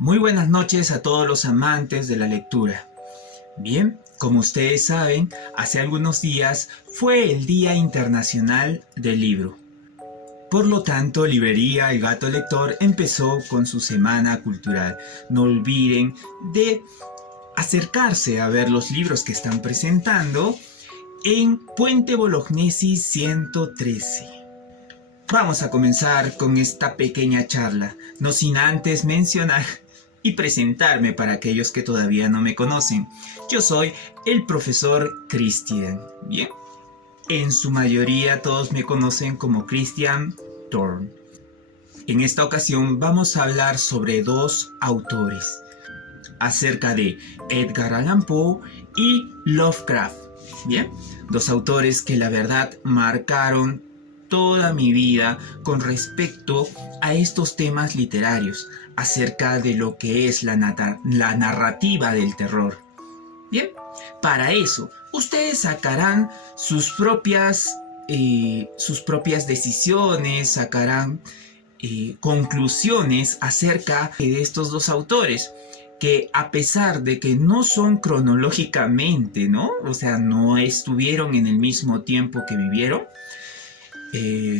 Muy buenas noches a todos los amantes de la lectura. Bien, como ustedes saben, hace algunos días fue el Día Internacional del Libro. Por lo tanto, Librería El Gato Lector empezó con su semana cultural. No olviden de acercarse a ver los libros que están presentando en Puente Bolognesi 113. Vamos a comenzar con esta pequeña charla, no sin antes mencionar y presentarme para aquellos que todavía no me conocen. Yo soy el profesor Christian. Bien, en su mayoría todos me conocen como Christian Thorn. En esta ocasión vamos a hablar sobre dos autores, acerca de Edgar Allan Poe y Lovecraft. Bien, dos autores que la verdad marcaron toda mi vida con respecto a estos temas literarios, acerca de lo que es la narrativa del terror. Bien, para eso ustedes sacarán sus propias decisiones, sacarán conclusiones acerca de estos dos autores, que a pesar de que no son cronológicamente, ¿no? O sea, no estuvieron en el mismo tiempo que vivieron,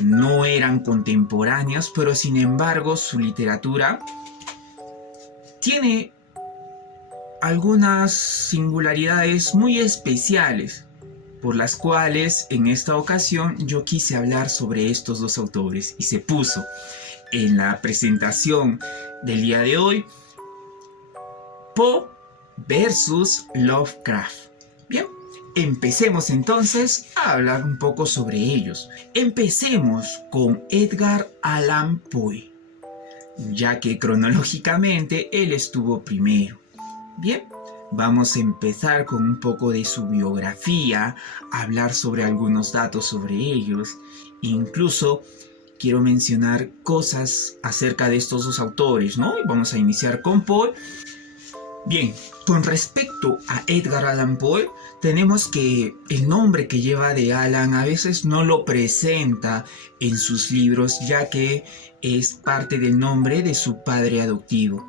no eran contemporáneos, pero sin embargo su literatura tiene algunas singularidades muy especiales, por las cuales en esta ocasión yo quise hablar sobre estos dos autores, y se puso en la presentación del día de hoy Poe versus Lovecraft. Bien, empecemos entonces a hablar un poco sobre ellos. Empecemos con Edgar Allan Poe, ya que cronológicamente él estuvo primero. Bien, vamos a empezar con un poco de su biografía, hablar sobre algunos datos sobre ellos. Incluso quiero mencionar cosas acerca de estos dos autores, ¿no? Y vamos a iniciar con Poe. Bien, con respecto a Edgar Allan Poe, tenemos que el nombre que lleva de Allan a veces no lo presenta en sus libros, ya que es parte del nombre de su padre adoptivo.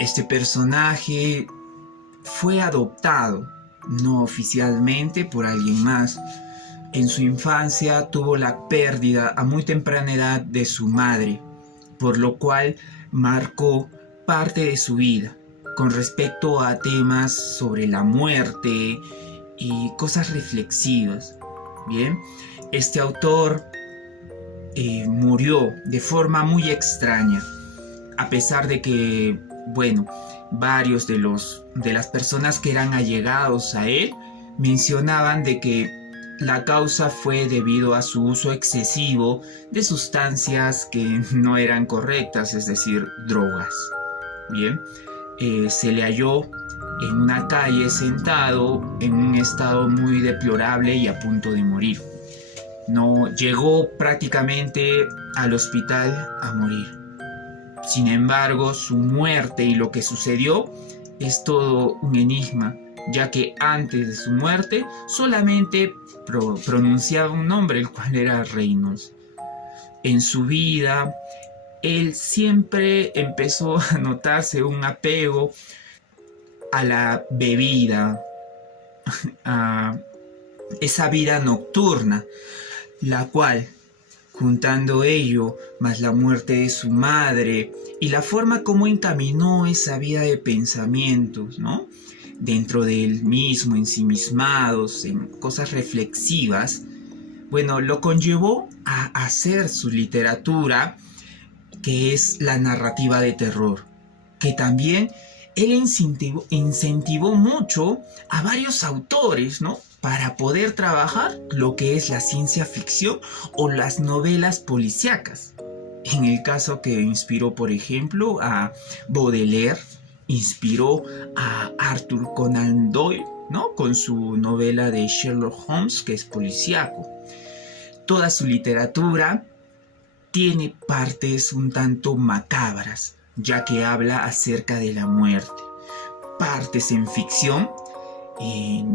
Este personaje fue adoptado, no oficialmente, por alguien más. En su infancia tuvo la pérdida a muy temprana edad de su madre, por lo cual marcó parte de su vida con respecto a temas sobre la muerte y cosas reflexivas. Bien, este autor murió de forma muy extraña, a pesar de que, bueno, varios de las personas que eran allegados a él mencionaban de que la causa fue debido a su uso excesivo de sustancias que no eran correctas, es decir, drogas. Bien, se le halló en una calle sentado en un estado muy deplorable y a punto de morir. No llegó prácticamente al hospital a morir. Sin embargo, su muerte y lo que sucedió es todo un enigma, ya que antes de su muerte solamente pronunciaba un nombre, el cual era Reynolds. En su vida, él siempre empezó a notarse un apego a la bebida, a esa vida nocturna, la cual, juntando ello, más la muerte de su madre y la forma como encaminó esa vida de pensamientos, ¿no? Dentro de él mismo, ensimismados, en cosas reflexivas, bueno, lo conllevó a hacer su literatura, que es la narrativa de terror, que también él incentivó mucho a varios autores, ¿no? Para poder trabajar lo que es la ciencia ficción o las novelas policíacas. En el caso que inspiró, por ejemplo, a Baudelaire, inspiró a Arthur Conan Doyle, ¿no? Con su novela de Sherlock Holmes, que es policíaco. Toda su literatura tiene partes un tanto macabras, ya que habla acerca de la muerte. Partes en ficción,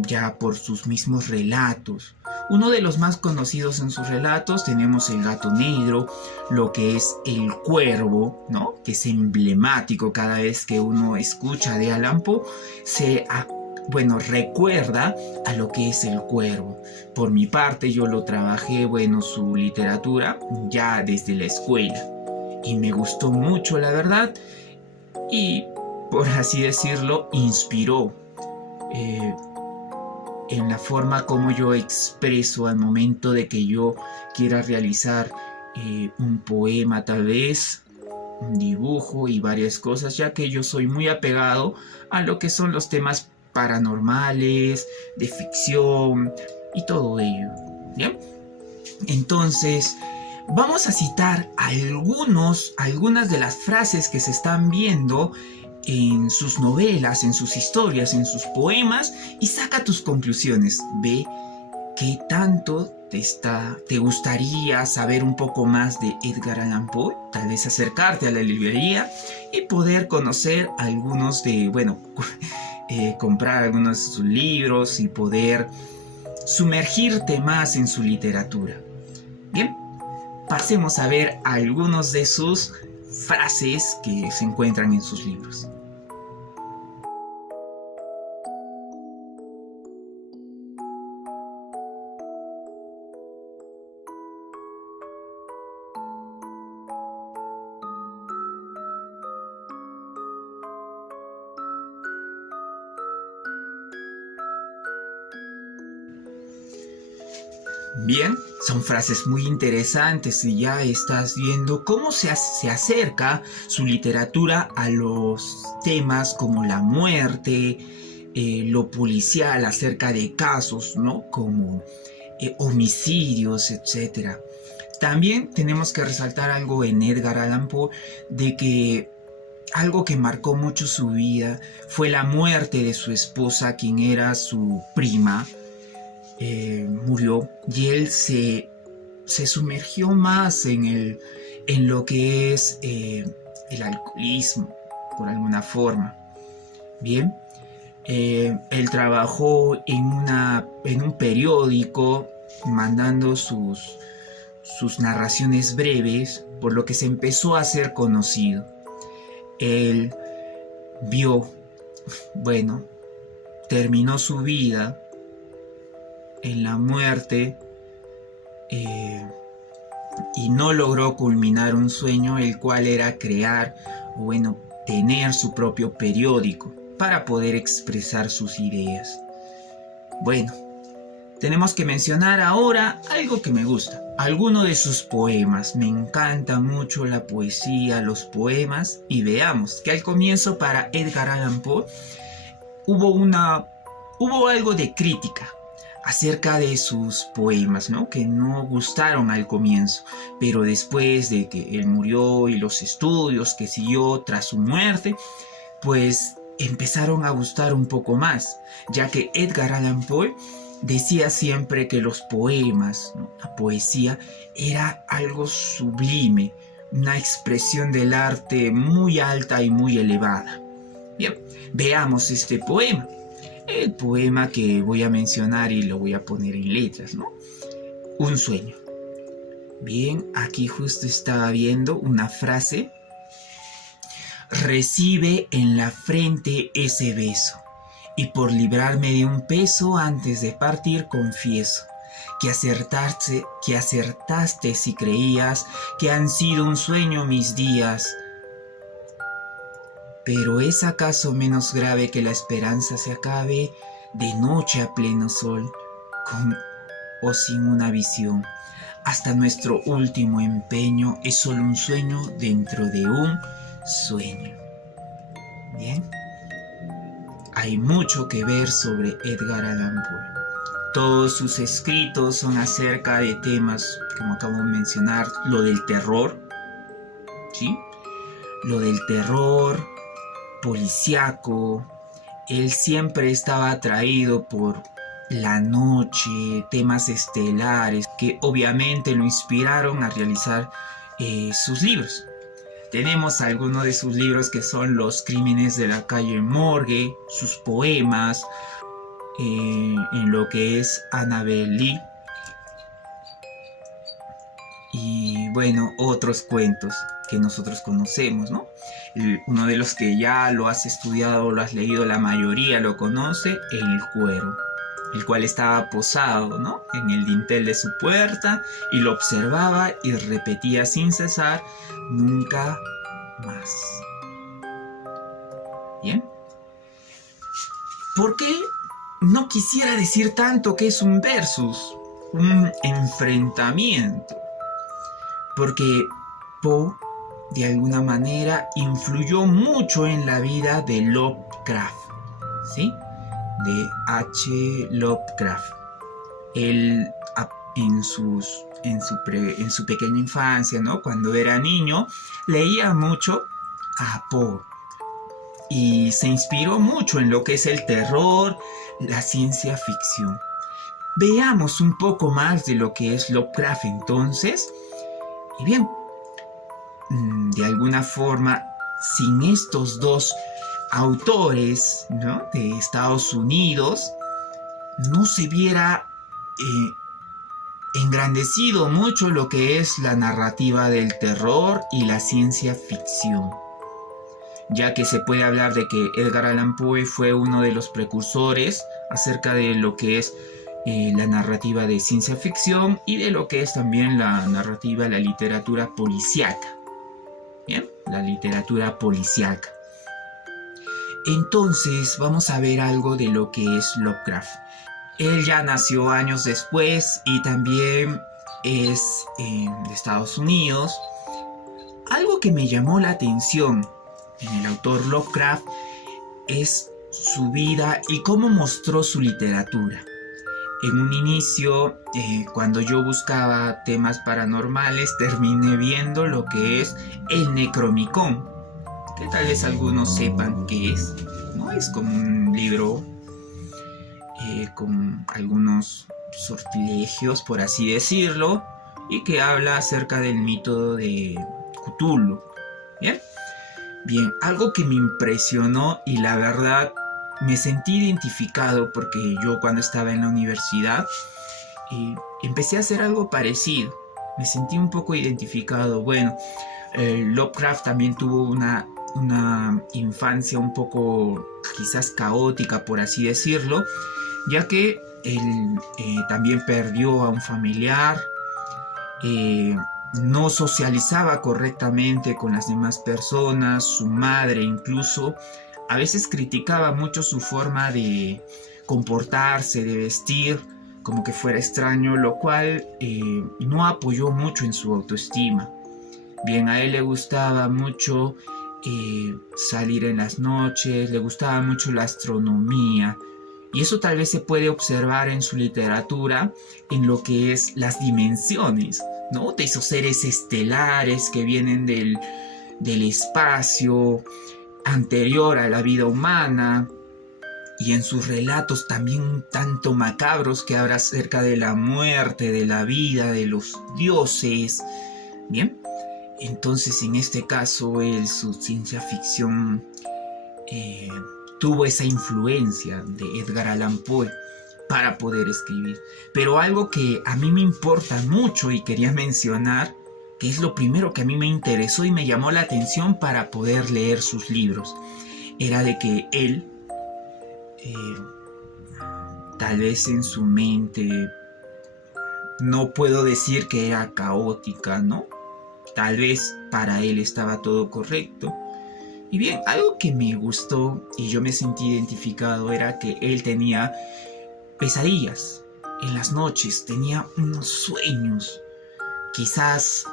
ya por sus mismos relatos, Uno de los más conocidos en sus relatos tenemos El gato negro, lo que es El cuervo, ¿no? Que es emblemático cada vez que uno escucha de Allan Poe, recuerda a lo que es El cuervo. Por mi parte, yo lo trabajé, su literatura ya desde la escuela y me gustó mucho, la verdad, y por así decirlo, inspiró en la forma como yo expreso al momento de que yo quiera realizar un poema, tal vez un dibujo y varias cosas, ya que yo soy muy apegado a lo que son los temas paranormales, de ficción y todo ello. ¿Bien? Entonces, vamos a citar algunas de las frases que se están viendo en sus novelas, en sus historias, en sus poemas, y saca tus conclusiones. Ve qué tanto te gustaría saber un poco más de Edgar Allan Poe, tal vez acercarte a la librería y poder conocer algunos comprar algunos de sus libros y poder sumergirte más en su literatura. Bien, pasemos a ver algunos de sus frases que se encuentran en sus libros. Bien, son frases muy interesantes y ya estás viendo cómo se acerca su literatura a los temas como la muerte, lo policial acerca de casos, ¿no? Como homicidios, etcétera. También tenemos que resaltar algo en Edgar Allan Poe, de que algo que marcó mucho su vida fue la muerte de su esposa, quien era su prima. Murió y él se sumergió más en lo que es el alcoholismo, por alguna forma. Bien, él trabajó en un periódico mandando sus narraciones breves, por lo que se empezó a ser conocido. Él terminó su vida en la muerte y no logró culminar un sueño, el cual era tener su propio periódico para poder expresar sus ideas. Tenemos que mencionar ahora algo que me gusta, alguno de sus poemas. Me encanta mucho la poesía, los poemas, y veamos que al comienzo para Edgar Allan Poe hubo algo de crítica acerca de sus poemas, ¿no? Que no gustaron al comienzo, pero después de que él murió y los estudios que siguió tras su muerte, pues empezaron a gustar un poco más, ya que Edgar Allan Poe decía siempre que los poemas, ¿no? La poesía era algo sublime, una expresión del arte muy alta y muy elevada. Bien, veamos este poema. El poema que voy a mencionar y lo voy a poner en letras, ¿no? Un sueño. Bien, aquí justo estaba viendo una frase. Recibe en la frente ese beso, y por librarme de un peso antes de partir confieso que acertaste si creías que han sido un sueño mis días. Pero ¿es acaso menos grave que la esperanza se acabe de noche a pleno sol, con o sin una visión? Hasta nuestro último empeño es solo un sueño dentro de un sueño. Bien, hay mucho que ver sobre Edgar Allan Poe. Todos sus escritos son acerca de temas, como acabo de mencionar, lo del terror, ¿sí? Lo del terror policíaco. Él siempre estaba atraído por la noche, temas estelares que obviamente lo inspiraron a realizar sus libros. Tenemos algunos de sus libros que son Los crímenes de la calle Morgue, sus poemas, en lo que es Annabel Lee, bueno, otros cuentos que nosotros conocemos, ¿no? Uno de los que ya lo has estudiado, lo has leído, la mayoría lo conoce, El Cuero, el cual estaba posado, ¿no?, en el dintel de su puerta y lo observaba y repetía sin cesar: nunca más. Bien. ¿Por qué no quisiera decir tanto que es un versus, un enfrentamiento? Porque Poe, de alguna manera, influyó mucho en la vida de Lovecraft, ¿sí? De H. Lovecraft. Él en su pequeña infancia, ¿no?, cuando era niño, leía mucho a Poe y se inspiró mucho en lo que es el terror, la ciencia ficción. Veamos un poco más de lo que es Lovecraft entonces. Y bien, de alguna forma, sin estos dos autores, ¿no?, de Estados Unidos, no se hubiera engrandecido mucho lo que es la narrativa del terror y la ciencia ficción, ya que se puede hablar de que Edgar Allan Poe fue uno de los precursores acerca de lo que es la narrativa de ciencia ficción y de lo que es también la narrativa, la literatura policíaca. Bien, la literatura policíaca. Entonces vamos a ver algo de lo que es Lovecraft. Él ya nació años después y también es de Estados Unidos. Algo que me llamó la atención en el autor Lovecraft es su vida y cómo mostró su literatura. En un inicio, cuando yo buscaba temas paranormales, terminé viendo lo que es el Necronomicon, que tal vez algunos sepan qué es, ¿no? Es como un libro con algunos sortilegios, por así decirlo, y que habla acerca del mito de Cthulhu. Bien, bien, algo que me impresionó y la verdad me sentí identificado, porque yo cuando estaba en la universidad empecé a hacer algo parecido. Me sentí un poco identificado. Bueno, Lovecraft también tuvo una infancia un poco quizás caótica, por así decirlo, ya que él también perdió a un familiar, no socializaba correctamente con las demás personas, su madre incluso a veces criticaba mucho su forma de comportarse, de vestir, como que fuera extraño, lo cual no apoyó mucho en su autoestima. Bien, a él le gustaba mucho salir en las noches, le gustaba mucho la astronomía, y eso tal vez se puede observar en su literatura, en lo que es las dimensiones, ¿no?, de esos seres estelares que vienen del espacio anterior a la vida humana, y en sus relatos también un tanto macabros que habla acerca de la muerte, de la vida, de los dioses. Bien, entonces en este caso su ciencia ficción tuvo esa influencia de Edgar Allan Poe para poder escribir. Pero algo que a mí me importa mucho y quería mencionar, que es lo primero que a mí me interesó y me llamó la atención para poder leer sus libros, era de que él, tal vez en su mente, no puedo decir que era caótica, ¿no? Tal vez para él estaba todo correcto. Y bien, algo que me gustó y yo me sentí identificado era que él tenía pesadillas en las noches, tenía unos sueños, quizás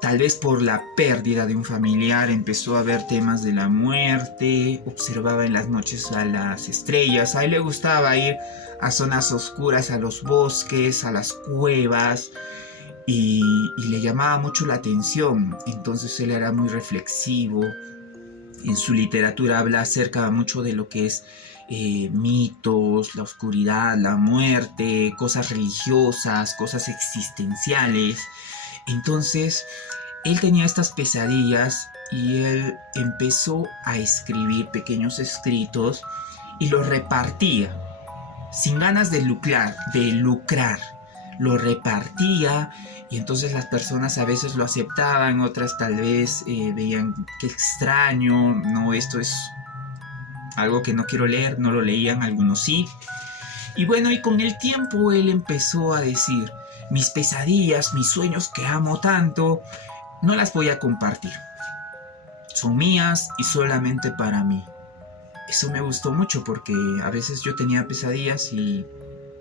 tal vez por la pérdida de un familiar empezó a ver temas de la muerte, observaba en las noches a las estrellas. A él le gustaba ir a zonas oscuras, a los bosques, a las cuevas, y le llamaba mucho la atención. Entonces él era muy reflexivo. En su literatura habla acerca mucho de lo que es mitos, la oscuridad, la muerte, cosas religiosas, cosas existenciales. Entonces él tenía estas pesadillas y él empezó a escribir pequeños escritos y los repartía sin ganas de lucrar. lo repartía y entonces las personas a veces lo aceptaban, otras tal vez veían qué extraño, no, esto es algo que no quiero leer, no lo leían, algunos sí. Y bueno, y con el tiempo él empezó a decir, mis pesadillas, mis sueños que amo tanto, no las voy a compartir. Son mías y solamente para mí. Eso me gustó mucho porque a veces yo tenía pesadillas y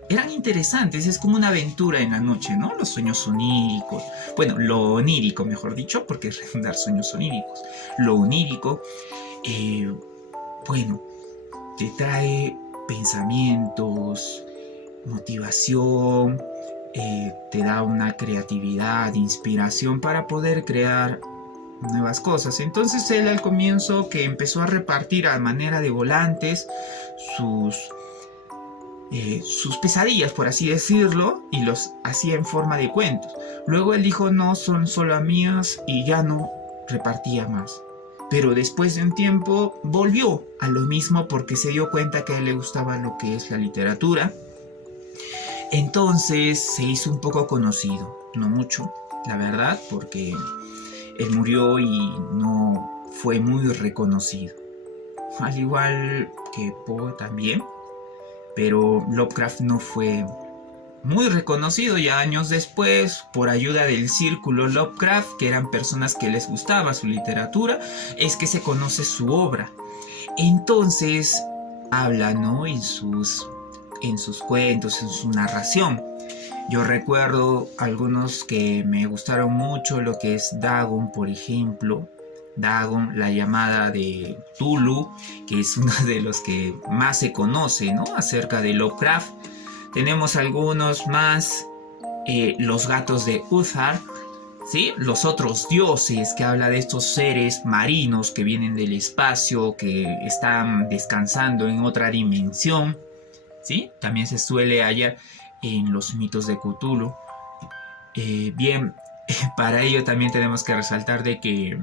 eran interesantes, es como una aventura en la noche, ¿no? Los sueños oníricos, bueno, lo onírico mejor dicho, porque es redundar sueños oníricos. Lo onírico, eh, bueno, te trae pensamientos, motivación, te da una creatividad, inspiración para poder crear nuevas cosas. Entonces él al comienzo que empezó a repartir a manera de volantes sus sus pesadillas, por así decirlo, y los hacía en forma de cuentos. Luego él dijo, no, son solo mías, y ya no repartía más. Pero después de un tiempo volvió a lo mismo porque se dio cuenta que a él le gustaba lo que es la literatura. Entonces se hizo un poco conocido, no mucho, la verdad, porque él murió y no fue muy reconocido. Al igual que Poe también, pero Lovecraft no fue muy reconocido ya años después por ayuda del círculo Lovecraft, que eran personas que les gustaba su literatura, es que se conoce su obra. Entonces habla, ¿no? en sus cuentos, en su narración. Yo recuerdo algunos que me gustaron mucho, lo que es Dagon, por ejemplo. Dagon, la llamada de Tulu, que es uno de los que más se conoce, ¿no? Acerca de Lovecraft. Tenemos algunos más, los gatos de Uthar, ¿sí? Los otros dioses, que habla de estos seres marinos que vienen del espacio, que están descansando en otra dimensión, ¿sí? También se suele hallar en los mitos de Cthulhu. Bien, para ello también tenemos que resaltar de que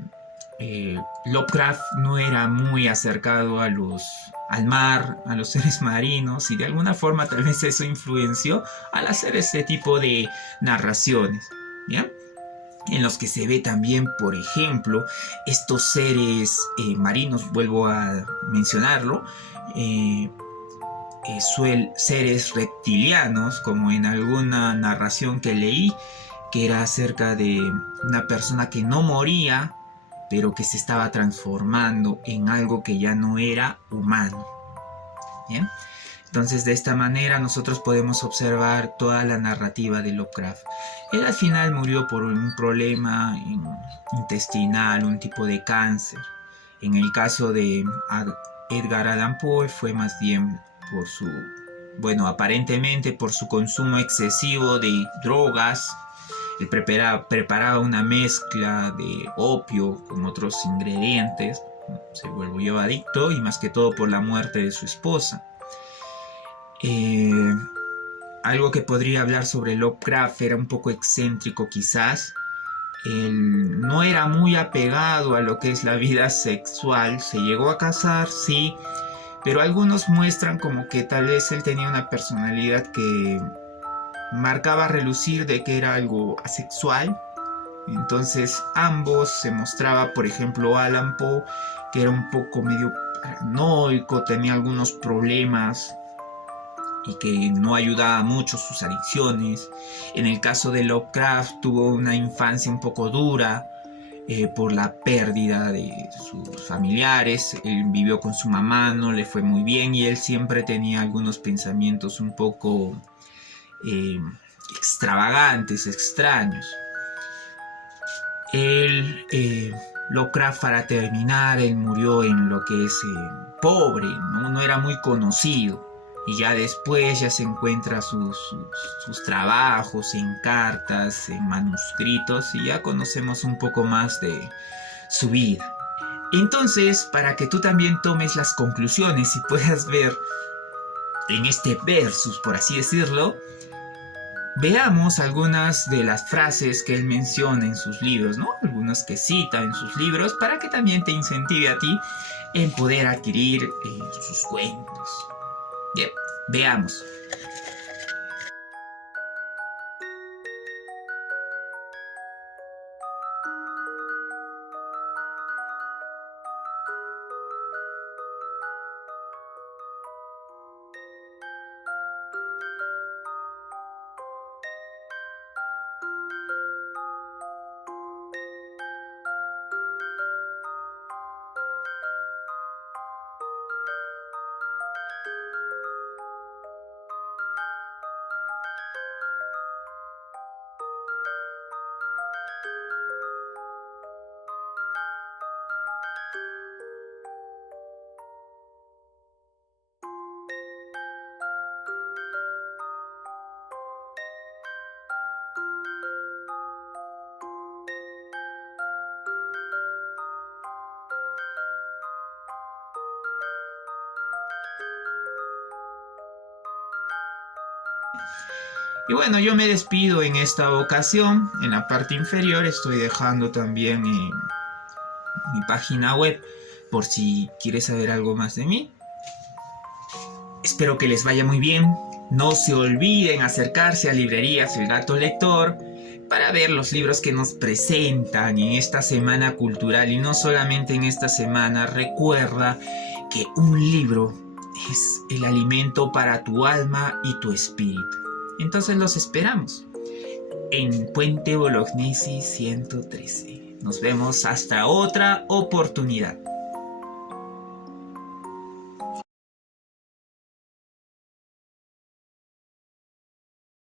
Lovecraft no era muy acercado al mar, a los seres marinos, y de alguna forma tal vez eso influenció al hacer este tipo de narraciones, ¿ya? En los que se ve también, por ejemplo, estos seres marinos, vuelvo a mencionarlo, seres reptilianos, como en alguna narración que leí, que era acerca de una persona que no moría, pero que se estaba transformando en algo que ya no era humano. ¿Bien? Entonces de esta manera nosotros podemos observar toda la narrativa de Lovecraft. Él al final murió por un problema intestinal, un tipo de cáncer. En el caso de Edgar Allan Poe fue más bien por su, bueno, aparentemente por su consumo excesivo de drogas. Él preparaba una mezcla de opio con otros ingredientes. Se volvió adicto y más que todo por la muerte de su esposa. Algo que podría hablar sobre Lovecraft, era un poco excéntrico quizás. Él no era muy apegado a lo que es la vida sexual. Se llegó a casar, sí, pero algunos muestran como que tal vez él tenía una personalidad que marcaba relucir de que era algo asexual. Entonces ambos se mostraba, por ejemplo, Allan Poe, que era un poco medio paranoico, tenía algunos problemas y que no ayudaba mucho sus adicciones. En el caso de Lovecraft tuvo una infancia un poco dura por la pérdida de sus familiares. Él vivió con su mamá, no le fue muy bien y él siempre tenía algunos pensamientos un poco extravagantes, extraños. Lovecraft, para terminar, él murió en lo que es pobre, no era muy conocido. Y ya después ya se encuentra sus trabajos en cartas, en manuscritos, y ya conocemos un poco más de su vida. Entonces, para que tú también tomes las conclusiones y puedas ver en este versus, por así decirlo, veamos algunas de las frases que él menciona en sus libros, ¿no? Algunas que cita en sus libros para que también te incentive a ti en poder adquirir sus cuentos. Bien, veamos. Y bueno, yo me despido en esta ocasión. En la parte inferior estoy dejando también mi página web por si quieres saber algo más de mí. Espero que les vaya muy bien. No se olviden acercarse a Librerías El Gato Lector para ver los libros que nos presentan en esta semana cultural. Y no solamente en esta semana, recuerda que un libro es el alimento para tu alma y tu espíritu. Entonces los esperamos en Puente Bolognesi 113. Nos vemos hasta otra oportunidad.